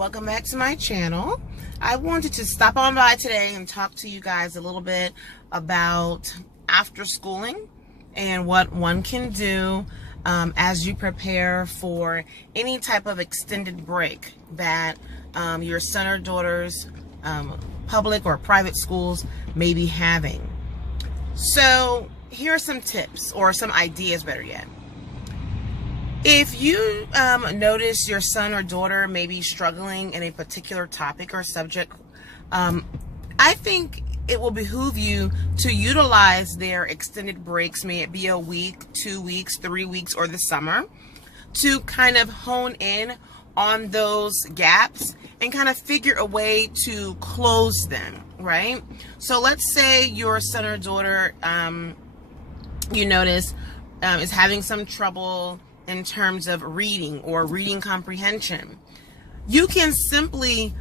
welcome back to my channel. I wanted to stop on by today and talk to you guys a little bit about after schooling and what one can do as you prepare for any type of extended break that your son or daughter's public or private schools may be having. So here are some tips, or some ideas better yet. If you notice your son or daughter may be struggling in a particular topic or subject, I think it will behoove you to utilize their extended breaks, may it be a week, 2 weeks, 3 weeks, or the summer, to kind of hone in on those gaps and kind of figure a way to close them, right? So let's say your son or daughter, you notice, is having some trouble in terms of reading or reading comprehension. You can simply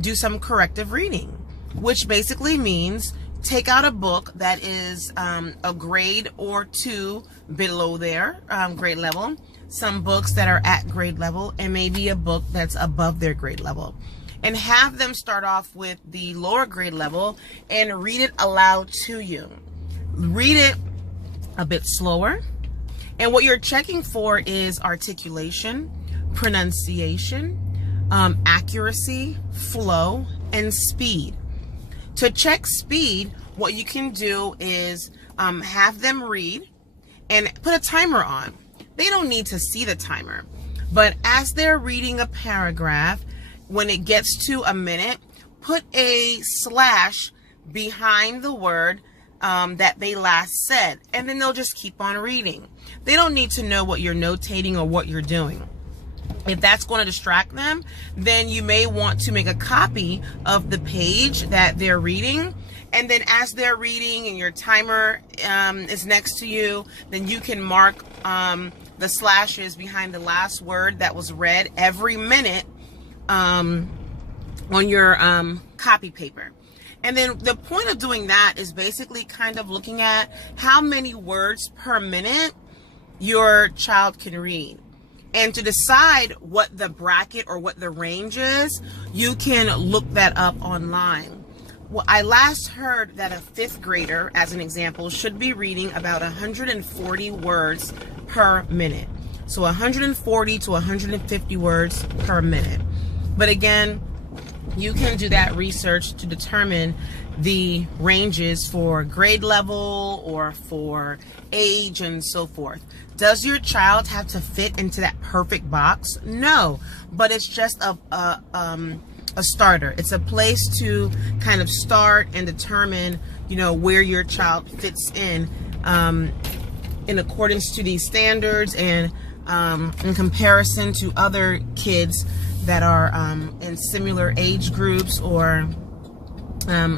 do some corrective reading, which basically means take out a book that is a grade or two below their grade level, some books that are at grade level, and maybe a book that's above their grade level, and have them start off with the lower grade level and read it aloud to you. Read it a bit slower. And what you're checking for is articulation, pronunciation, accuracy, flow, and speed. To check speed, what you can do is have them read and put a timer on. They don't need to see the timer, but as they're reading a paragraph, when it gets to a minute, put a slash behind the word that they last said, and then they'll just keep on reading. They don't need to know what you're notating or what you're doing. If that's going to distract them, then you may want to make a copy of the page that they're reading, and then as they're reading and your timer is next to you, then you can mark the slashes behind the last word that was read every minute on your copy paper. And then the point of doing that is basically kind of looking at how many words per minute your child can read. And to decide what the bracket or what the range is, you can look that up online. Well, I last heard that a 5th grader, as an example, should be reading about 140 words per minute. So 140 to 150 words per minute. But again, you can do that research to determine the ranges for grade level or for age and so forth. Does your child have to fit into that perfect box? No, but it's just a starter. It's a place to kind of start and determine, you know, where your child fits in accordance to these standards and in comparison to other kids that are in similar age groups or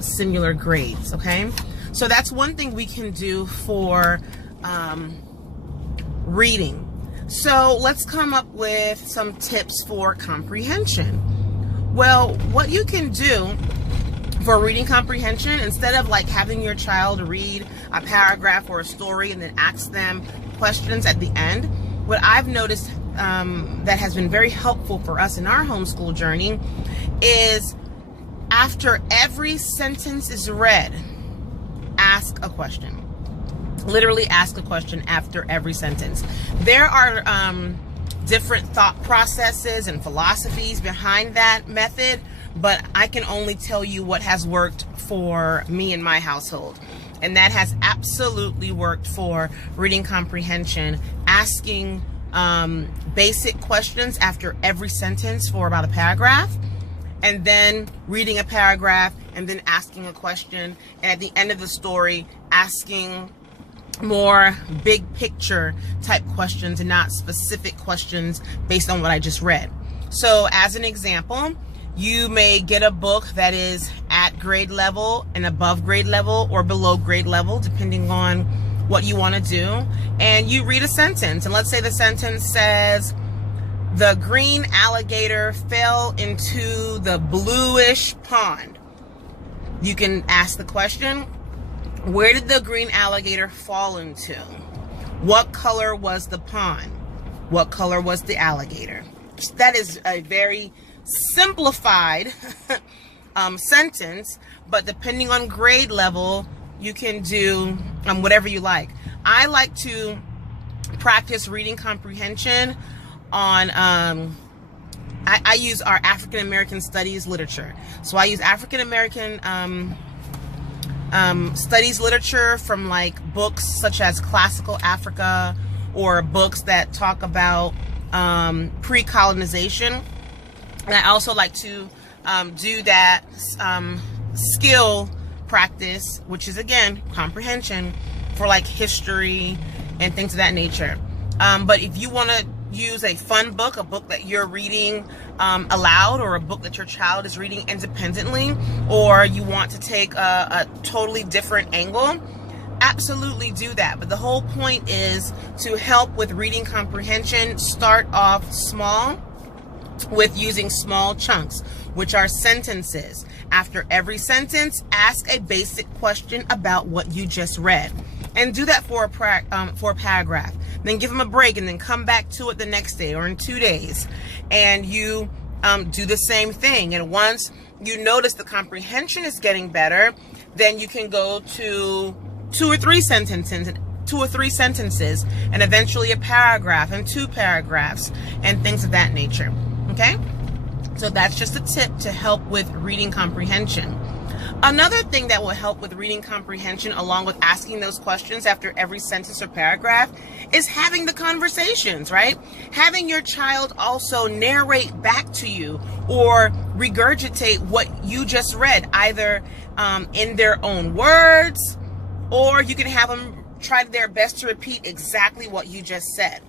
similar grades. Okay, so that's one thing we can do for reading. So let's come up with some tips for comprehension. Well, what you can do for reading comprehension, instead of like having your child read a paragraph or a story and then ask them questions at the end, what I've noticed that has been very helpful for us in our homeschool journey is after every sentence is read, ask a question. Literally ask a question after every sentence. There are different thought processes and philosophies behind that method, but I can only tell you what has worked for me in my household. And that has absolutely worked for reading comprehension, asking basic questions after every sentence for about a paragraph, and then reading a paragraph and then asking a question, and at the end of the story asking more big picture type questions and not specific questions based on what I just read. So as an example, you may get a book that is at grade level and above grade level or below grade level, depending on what you want to do, and you read a sentence, and let's say the sentence says, the green alligator fell into the bluish pond. You can ask the question, where did the green alligator fall into? What color was the pond? What color was the alligator? That is a very simplified sentence, but depending on grade level, you can do whatever you like. I like to practice reading comprehension on, I use our African American Studies literature. So I use African American studies literature from like books such as Classical Africa, or books that talk about pre-colonization. And I also like to do that skill practice, which is again comprehension, for like history and things of that nature. But if you want to use a fun book, a book that you're reading aloud, or a book that your child is reading independently, or you want to take a totally different angle, absolutely do that. But the whole point is to help with reading comprehension. Start off small with using small chunks, which are sentences. After every sentence, ask a basic question about what you just read, and do that for a paragraph. Then give them a break, and then come back to it the next day or in 2 days, and you do the same thing. And once you notice the comprehension is getting better, then you can go to 2 or 3 sentences, and eventually a paragraph and 2 paragraphs and things of that nature. Okay? So that's just a tip to help with reading comprehension. Another thing that will help with reading comprehension, along with asking those questions after every sentence or paragraph, is having the conversations, right? Having your child also narrate back to you or regurgitate what you just read, either in their own words, or you can have them try their best to repeat exactly what you just said.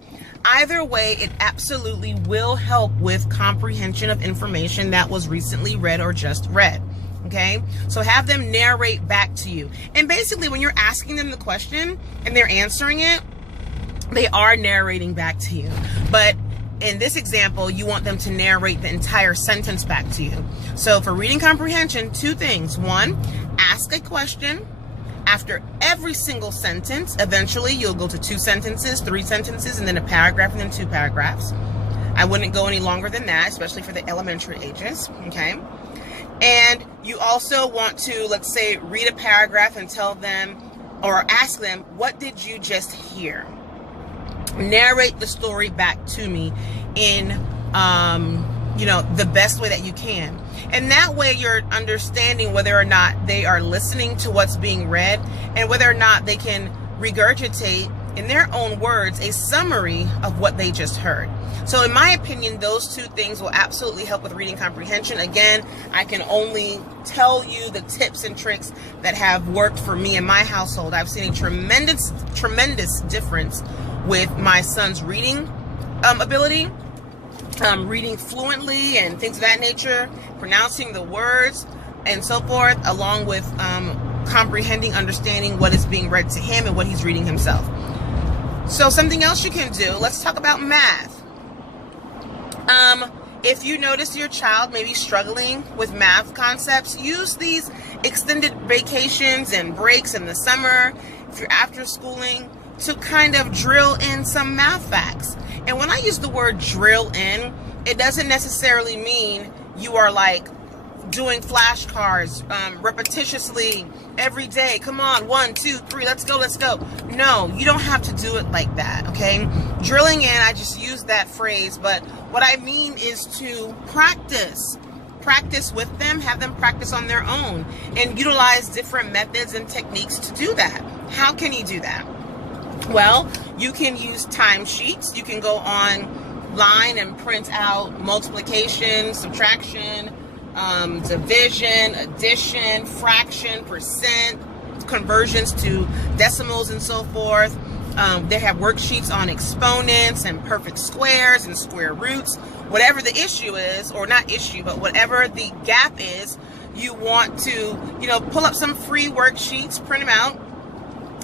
Either way, it absolutely will help with comprehension of information that was recently read or just read. Okay, so have them narrate back to you. And basically, when you're asking them the question and they're answering it, they are narrating back to you. But in this example, you want them to narrate the entire sentence back to you. So for reading comprehension, 2 things. 1, ask a question after every single sentence. Eventually, you'll go to 2 sentences, 3 sentences, and then a paragraph, and then 2 paragraphs. I wouldn't go any longer than that, especially for the elementary ages. Okay. And you also want to, let's say, read a paragraph and tell them, or ask them, what did you just hear? Narrate the story back to me in, the best way that you can. And that way you're understanding whether or not they are listening to what's being read, and whether or not they can regurgitate in their own words a summary of what they just heard. So in my opinion, those 2 things will absolutely help with reading comprehension. Again, I can only tell you the tips and tricks that have worked for me in my household. I've seen a tremendous difference with my son's reading ability, reading fluently and things of that nature, pronouncing the words and so forth, along with comprehending, understanding what is being read to him and what he's reading himself. So something else you can do, let's talk about math. If you notice your child may be struggling with math concepts, use these extended vacations and breaks in the summer, if you're after schooling, to kind of drill in some math facts. And when I use the word drill in, it doesn't necessarily mean you are like doing flashcards repetitiously every day. Come on, 1, 2, 3, let's go. No, you don't have to do it like that, okay? Drilling in, I just use that phrase, but what I mean is to practice with them, have them practice on their own, and utilize different methods and techniques to do that. How can you do that? Well, you can use timesheets. You can go online and print out multiplication, subtraction, division, addition, fraction, percent, conversions to decimals, and so forth. They have worksheets on exponents and perfect squares and square roots. Whatever the issue is, or not issue, but whatever the gap is, you want to, pull up some free worksheets, print them out,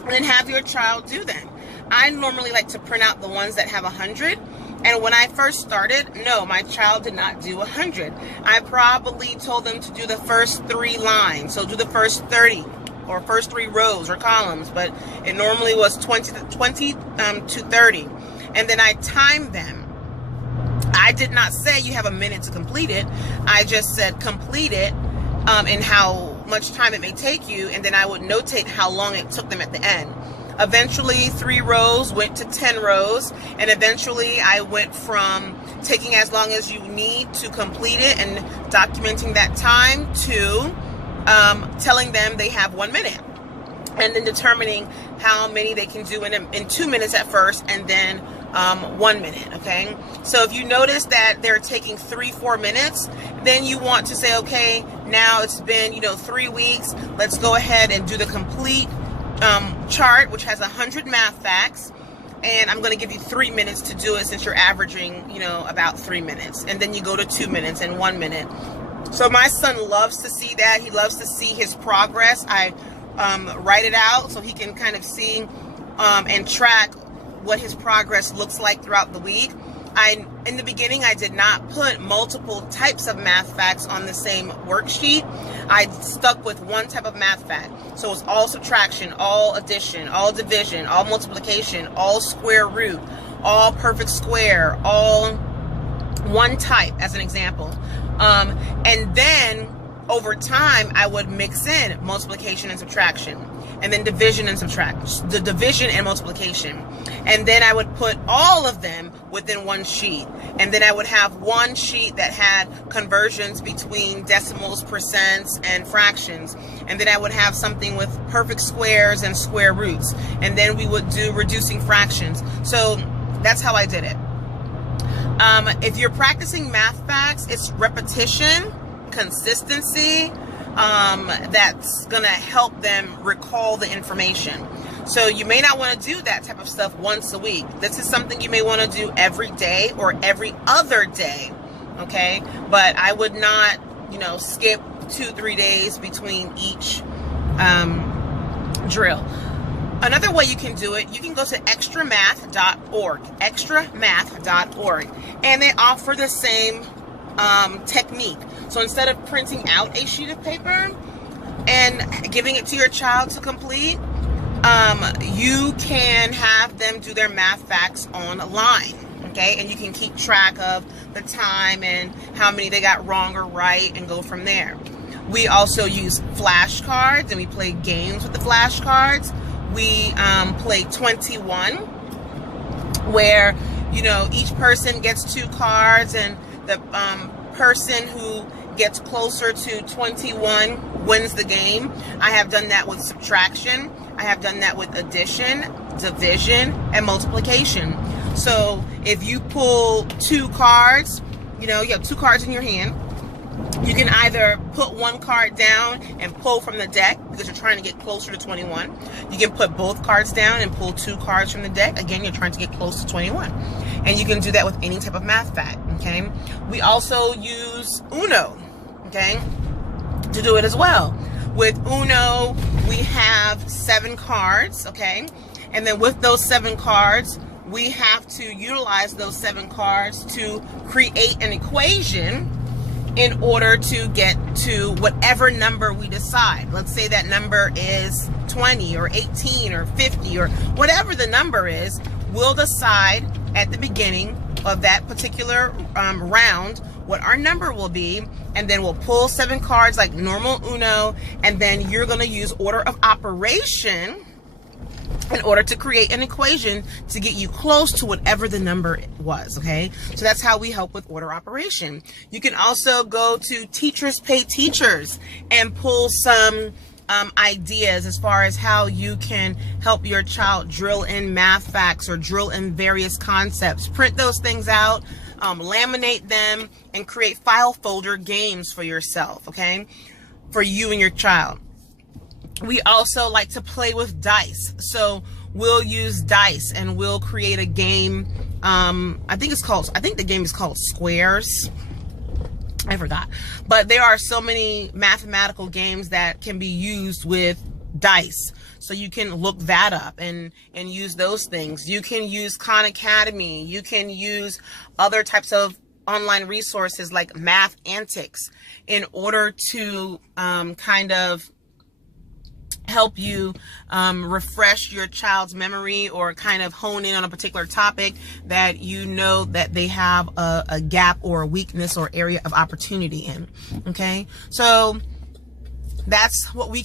and then have your child do them. I normally like to print out the ones that have 100. And when I first started, no, my child did not do 100. I probably told them to do the first 3 lines. So do the first 30 or first 3 rows or columns, but it normally was 20 to 30. And then I timed them. I did not say you have a minute to complete it. I just said complete it and how much time it may take you, and then I would notate how long it took them at the end. Eventually 3 rows went to 10 rows, and eventually I went from taking as long as you need to complete it and documenting that time to telling them they have 1 minute, and then determining how many they can do in 2 minutes at first, and then 1 minute. Okay, so if you notice that they're taking 3-4 minutes, then you want to say, okay, now it's been 3 weeks, let's go ahead and do the complete chart, which has 100 math facts, and I'm going to give you 3 minutes to do it, since you're averaging about 3 minutes, and then you go to 2 minutes and 1 minute. So my son loves to see that. He loves to see his progress. I write it out so he can kind of see and track what his progress looks like throughout the week. In the beginning, I did not put multiple types of math facts on the same worksheet. I stuck with one type of math fact. So it's all subtraction, all addition, all division, all multiplication, all square root, all perfect square, all one type, as an example. And then over time, I would mix in multiplication and subtraction, and then division and subtraction, the division and multiplication. And then I would put all of them within one sheet. And then I would have one sheet that had conversions between decimals, percents, and fractions. And then I would have something with perfect squares and square roots. And then we would do reducing fractions. So that's how I did it. If you're practicing math facts, it's repetition, consistency, that's gonna help them recall the information. So you may not want to do that type of stuff once a week. This is something you may want to do every day or every other day, okay? But I would not, skip 2-3 days between each drill. Another way you can do it, you can go to extramath.org, extramath.org, and they offer the same technique. So instead of printing out a sheet of paper and giving it to your child to complete, you can have them do their math facts online, okay? And you can keep track of the time and how many they got wrong or right, and go from there. We also use flashcards, and we play games with the flashcards. We play 21, where, each person gets 2 cards, and the person who gets closer to 21 wins the game. I have done that with subtraction. I have done that with addition, division, and multiplication. So if you pull 2 cards, you have 2 cards in your hand, you can either put 1 card down and pull from the deck because you're trying to get closer to 21. You can put both cards down and pull 2 cards from the deck. Again, you're trying to get close to 21. And you can do that with any type of math fact, okay? We also use Uno, okay, to do it as well. With Uno, we have 7 cards, okay? And then with those 7 cards, we have to utilize those 7 cards to create an equation in order to get to whatever number we decide. Let's say that number is 20 or 18 or 50 or whatever the number is. We'll decide at the beginning of that particular round what our number will be, and then we'll pull 7 cards like normal Uno, and then you're going to use order of operation in order to create an equation to get you close to whatever the number was, okay? So that's how we help with order operation. You can also go to Teachers Pay Teachers and pull some ideas as far as how you can help your child drill in math facts or drill in various concepts. Print those things out, laminate them, and create file folder games for yourself, okay? For you and your child. We also like to play with dice. So we'll use dice and we'll create a game. I think the game is called Squares. I forgot. But there are so many mathematical games that can be used with dice. So you can look that up and use those things. You can use Khan Academy. You can use other types of online resources like Math Antics in order to kind of help you refresh your child's memory, or kind of hone in on a particular topic that you know that they have a gap or a weakness or area of opportunity in. Okay, so that's what we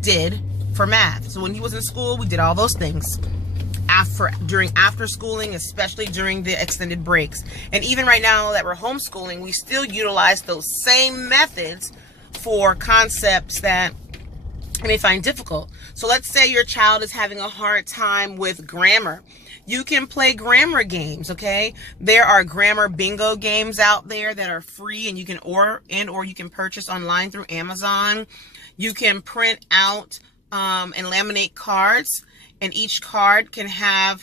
did for math. So when he was in school, we did all those things. During after schooling, especially during the extended breaks. And even right now that we're homeschooling, we still utilize those same methods for concepts that you may find difficult. So let's say your child is having a hard time with grammar. You can play grammar games, okay? There are grammar bingo games out there that are free, and you can or you can purchase online through Amazon. You can print out and laminate cards, and each card can have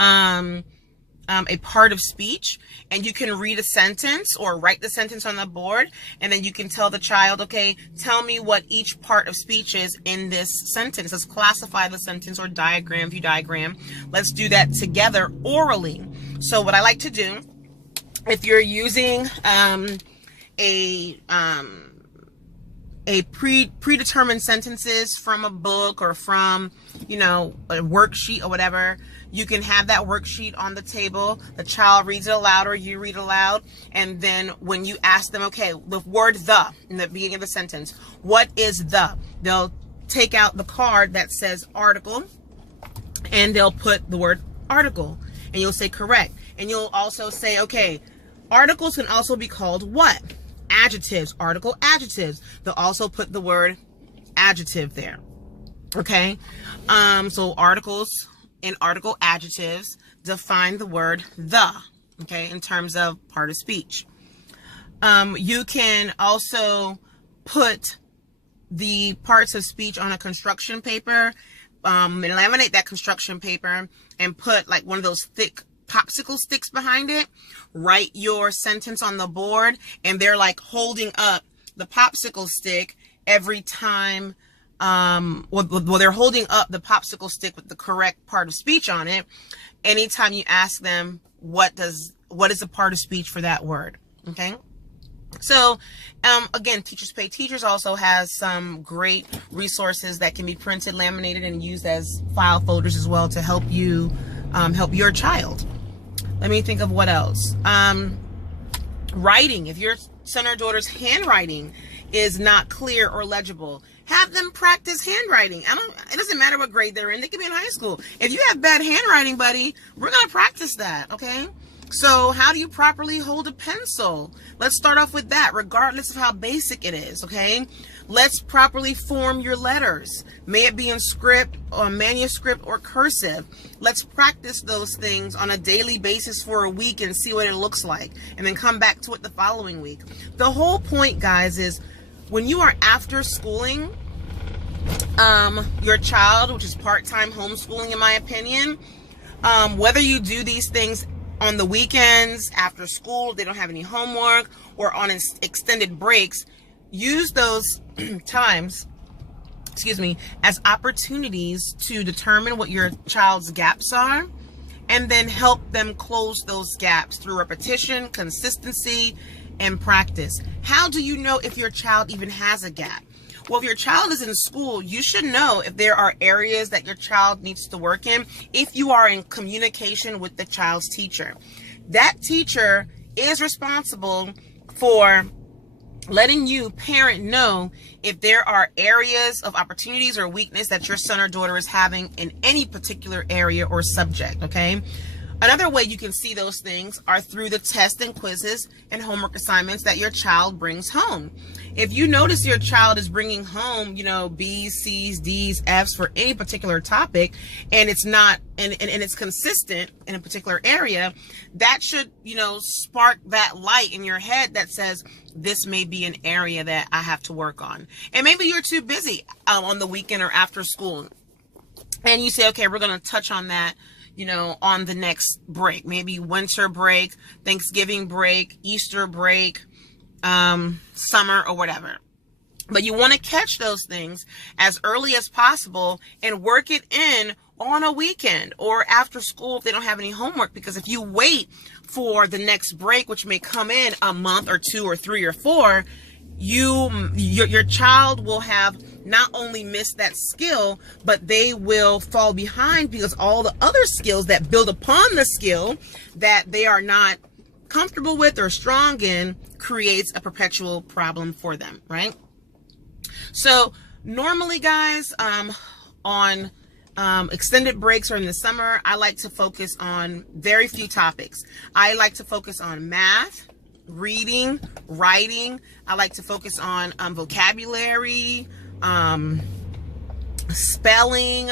a part of speech, and you can read a sentence or write the sentence on the board, and then you can tell the child, okay, tell me what each part of speech is in this sentence. Let's classify the sentence, or diagram, view diagram. Let's do that together orally. So what I like to do, if you're using predetermined sentences from a book, or from, you know, a worksheet or whatever, you can have that worksheet on the table. The child reads it aloud, or you read aloud. And then when you ask them, okay, the word the in the beginning of the sentence, what is the? They'll take out the card that says article, and they'll put the word article, and you'll say correct. And you'll also say, okay, articles can also be called what? Adjectives, article adjectives. They'll also put the word adjective there. Okay, so articles and article adjectives define the word the, okay, in terms of part of speech. You can also put the parts of speech on a construction paper, and laminate that construction paper, and put like one of those thick popsicle sticks behind it. Write your sentence on the board, and they're like holding up the popsicle stick every time. Well, they're holding up the popsicle stick with the correct part of speech on it anytime you ask them what is the part of speech for that word. Okay, so again, Teachers Pay Teachers also has some great resources that can be printed, laminated, and used as file folders as well to help you help your child. Let me think of what else. Writing. If your son or daughter's handwriting is not clear or legible, have them practice handwriting. It doesn't matter what grade they're in. They could be in high school. If you have bad handwriting, buddy, we're going to practice that, okay? So how do you properly hold a pencil? Let's start off with that, regardless of how basic it is, okay? Let's properly form your letters. May it be in script or manuscript or cursive. Let's practice those things on a daily basis for a week and see what it looks like, and then come back to it the following week. The whole point, guys, is when you are after schooling your child, which is part-time homeschooling in my opinion, whether you do these things on the weekends, after school, they don't have any homework, or on extended breaks, use those times, as opportunities to determine what your child's gaps are, and then help them close those gaps through repetition, consistency, and practice. How do you know if your child even has a gap? Well, if your child is in school, you should know if there are areas that your child needs to work in, if you are in communication with the child's teacher. That teacher is responsible for letting you, parent, know if there are areas of opportunities or weakness that your son or daughter is having in any particular area or subject, okay? Another way you can see those things are through the tests and quizzes and homework assignments that your child brings home. If you notice your child is bringing home, B's, C's, D's, F's for any particular topic, and it's not, and it's consistent in a particular area, that should, spark that light in your head that says, this may be an area that I have to work on. And maybe you're too busy on the weekend or after school, and you say, okay, we're going to touch on that on the next break, maybe winter break, Thanksgiving break, Easter break, summer, or whatever. But you want to catch those things as early as possible and work it in on a weekend or after school if they don't have any homework. Because if you wait for the next break, which may come in a month or 2 or 3 or 4, your child will have not only missed that skill, but they will fall behind because all the other skills that build upon the skill that they are not comfortable with or strong in creates a perpetual problem for them, right? So normally, guys, on extended breaks or in the summer, I like to focus on very few topics. I like to focus on math, reading, writing. I like to focus on vocabulary, spelling,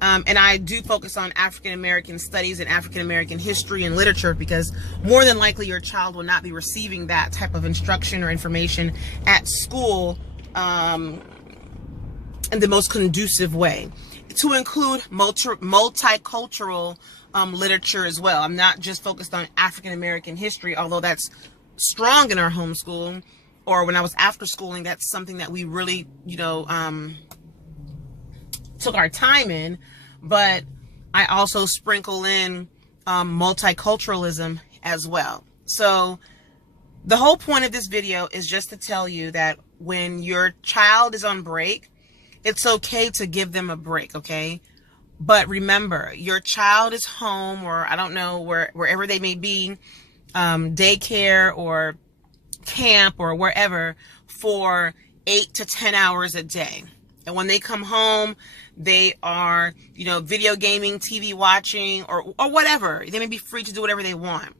and I do focus on African American studies and African American history and literature, because more than likely your child will not be receiving that type of instruction or information at school in the most conducive way. To include multicultural literature as well. I'm not just focused on African American history, although that's strong in our homeschool, or when I was after schooling, that's something that we really, took our time in. But I also sprinkle in multiculturalism as well. So the whole point of this video is just to tell you that when your child is on break, it's okay to give them a break, okay? But remember, your child is home, or I don't know, wherever they may be, daycare or camp or wherever, for 8 to 10 hours a day. And when they come home, they are, video gaming, TV watching, or whatever. They may be free to do whatever they want.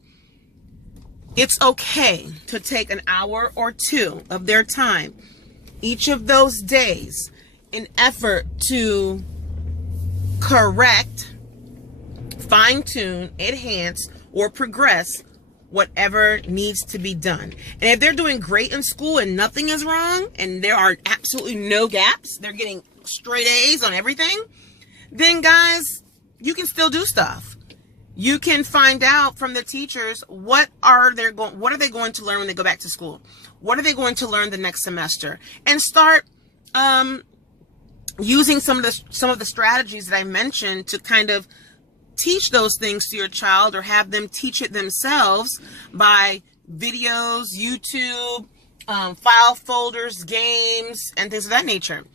It's okay to take an hour or two of their time each of those days in effort to correct, fine-tune, enhance, or progress whatever needs to be done. And if they're doing great in school and nothing is wrong and there are absolutely no gaps, they're getting straight A's on everything, then guys, you can still do stuff. You can find out from the teachers what are they going to learn when they go back to school? What are they going to learn the next semester? And start using some of the strategies that I mentioned to kind of teach those things to your child, or have them teach it themselves by videos, YouTube, file folders, games, and things of that nature.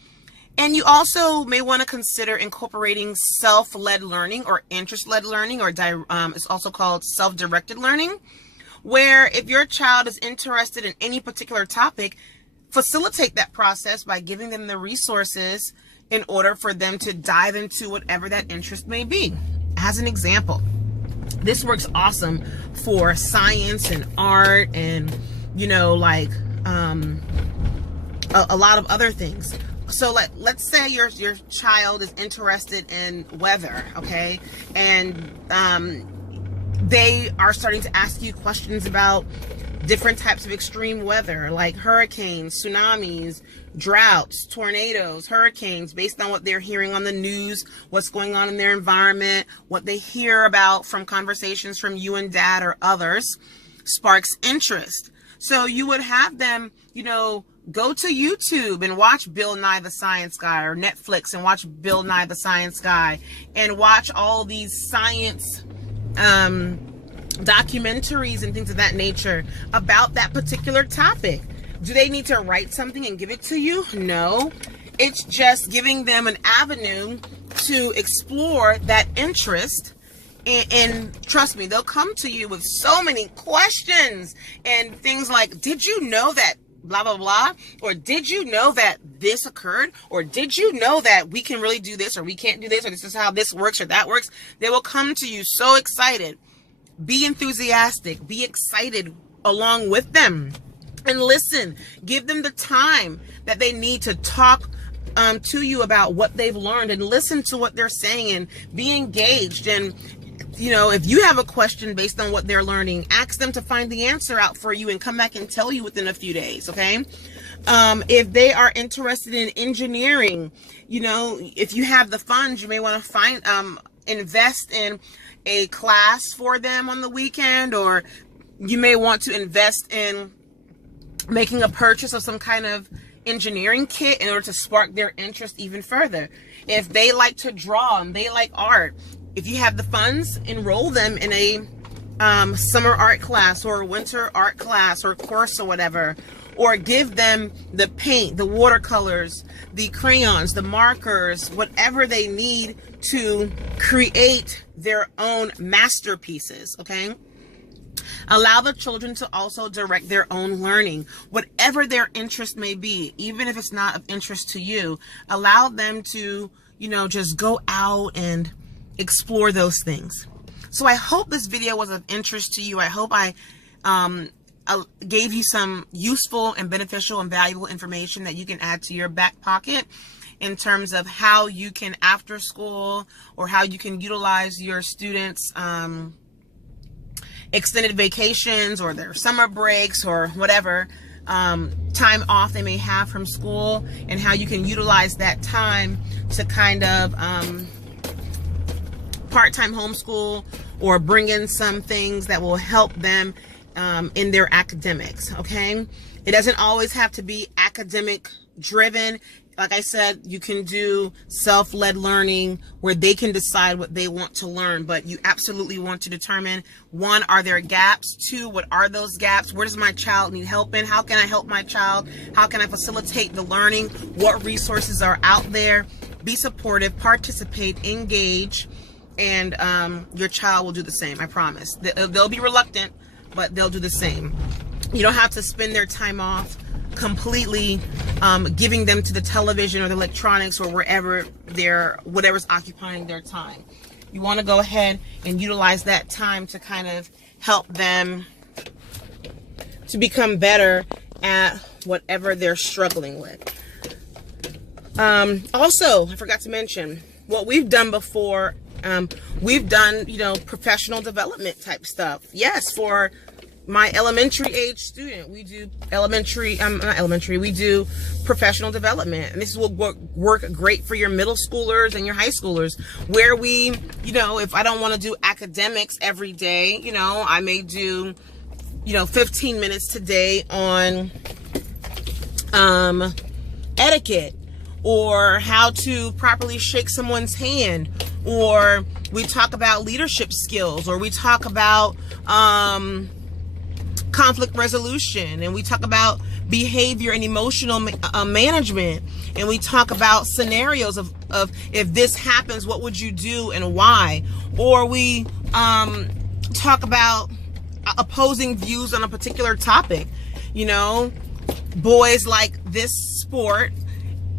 And you also may want to consider incorporating self-led learning or interest-led learning, or it's also called self-directed learning, where if your child is interested in any particular topic, facilitate that process by giving them the resources in order for them to dive into whatever that interest may be. As an example, this works awesome for science and art and, a lot of other things. So let's say your child is interested in weather, okay? And they are starting to ask you questions about different types of extreme weather, like hurricanes, tsunamis, droughts, tornadoes, hurricanes, based on what they're hearing on the news, what's going on in their environment, what they hear about from conversations from you and dad or others, sparks interest. So you would have them, go to YouTube and watch Bill Nye the Science Guy, or Netflix and watch Bill Nye the Science Guy, and watch all these science documentaries and things of that nature about that particular topic. Do they need to write something and give it to you? No. It's just giving them an avenue to explore that interest. And trust me, they'll come to you with so many questions and things like, did you know that blah, blah, blah? Or did you know that this occurred? Or did you know that we can really do this, or we can't do this, or this is how this works or that works? They will come to you so excited. Be enthusiastic. Be excited along with them. And listen. Give them the time that they need to talk to you about what they've learned, and listen to what they're saying, and be engaged. And if you have a question based on what they're learning, ask them to find the answer out for you and come back and tell you within a few days, okay? If they are interested in engineering, if you have the funds, you may want to invest in a class for them on the weekend, or you may want to invest in making a purchase of some kind of engineering kit in order to spark their interest even further. If they like to draw and they like art, if you have the funds, enroll them in a summer art class or a winter art class or course or whatever. or give them the paint, the watercolors, the crayons, the markers, whatever they need to create their own masterpieces, okay? Allow the children to also direct their own learning, whatever their interest may be, even if it's not of interest to you. Allow them to, you know, just go out and explore those things. So I hope this video was of interest to you. I hope I gave you some useful and beneficial and valuable information that you can add to your back pocket in terms of how you can after school, or how you can utilize your students' extended vacations or their summer breaks or whatever time off they may have from school, and how you can utilize that time to kind of part-time homeschool or bring in some things that will help them in their academics, okay? It doesn't always have to be academic driven. Like I said, you can do self-led learning where they can decide what they want to learn, but you absolutely want to determine, one, are there gaps? Two, what are those gaps? Where does my child need help in? How can I help my child? How can I facilitate the learning? What resources are out there? Be supportive, participate, engage, and your child will do the same, I promise. They'll be reluctant, but they'll do the same. You don't have to spend their time off completely giving them to the television or the electronics or wherever whatever's occupying their time. You want to go ahead and utilize that time to kind of help them to become better at whatever they're struggling with. Also, I forgot to mention what we've done before. We've done, you know, professional development type stuff. Yes, for my elementary age student, we do we do professional development. And this will work great for your middle schoolers and your high schoolers, where we, you know, if I don't want to do academics every day, you know, I may do, you know, 15 minutes today on etiquette, or how to properly shake someone's hand, or we talk about leadership skills, or we talk about conflict resolution, and we talk about behavior and emotional management, and we talk about scenarios of if this happens, what would you do and why, or we talk about opposing views on a particular topic. You know, boys like this sport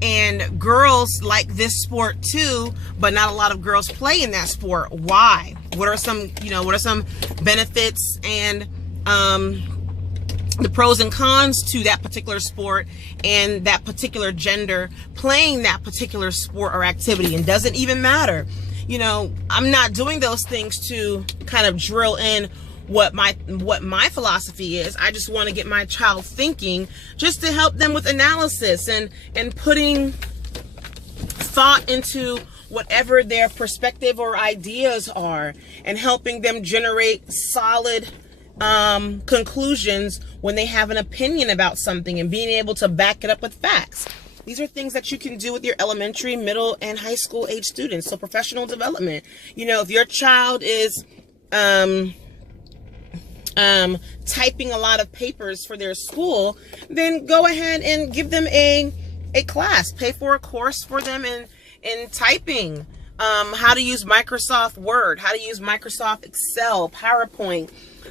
and girls like this sport too, but not a lot of girls play in that sport. Why? What are some, you know, what are some benefits and the pros and cons to that particular sport and that particular gender playing that particular sport or activity? And doesn't even matter. You know, I'm not doing those things to kind of drill in what my philosophy is. I just want to get my child thinking, just to help them with analysis and putting thought into whatever their perspective or ideas are, and helping them generate solid conclusions when they have an opinion about something, and being able to back it up with facts. These are things that you can do with your elementary, middle, and high school age students. So professional development. You know, if your child is typing a lot of papers for their school, then go ahead and give them a class. Pay for a course for them in typing. How to use Microsoft Word, how to use Microsoft Excel, PowerPoint.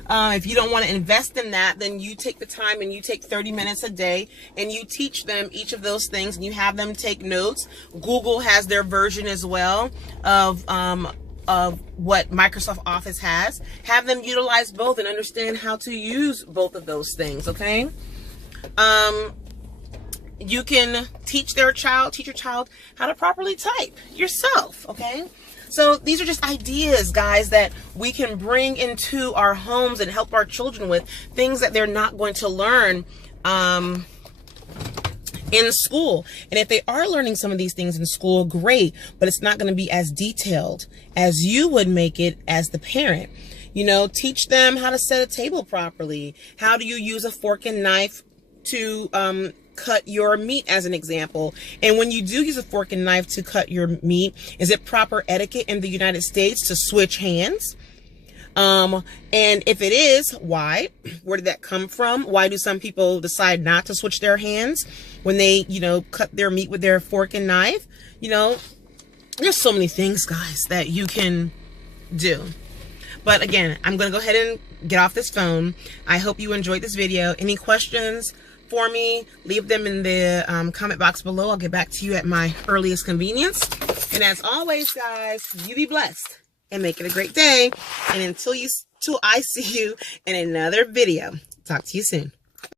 If you don't want to invest in that, then you take the time and you take 30 minutes a day and you teach them each of those things, and you have them take notes. Google has their version as well of what Microsoft Office has. Have them utilize both and understand how to use both of those things, okay? You can teach your child how to properly type yourself, okay? So these are just ideas, guys, that we can bring into our homes and help our children with, things that they're not going to learn in school. And if they are learning some of these things in school, great, but it's not going to be as detailed as you would make it as the parent. You know, teach them how to set a table properly. How do you use a fork and knife to cut your meat, as an example? And when you do use a fork and knife to cut your meat, is it proper etiquette in the United States to switch hands? And if it is, why? Where did that come from? Why do some people decide not to switch their hands when they, cut their meat with their fork and knife? There's so many things, guys, that you can do. But again, I'm going to go ahead and get off this phone. I hope you enjoyed this video. Any questions for me, leave them in the comment box below. I'll get back to you at my earliest convenience. And as always, guys, you be blessed and make it a great day. And until I see you in another video, talk to you soon.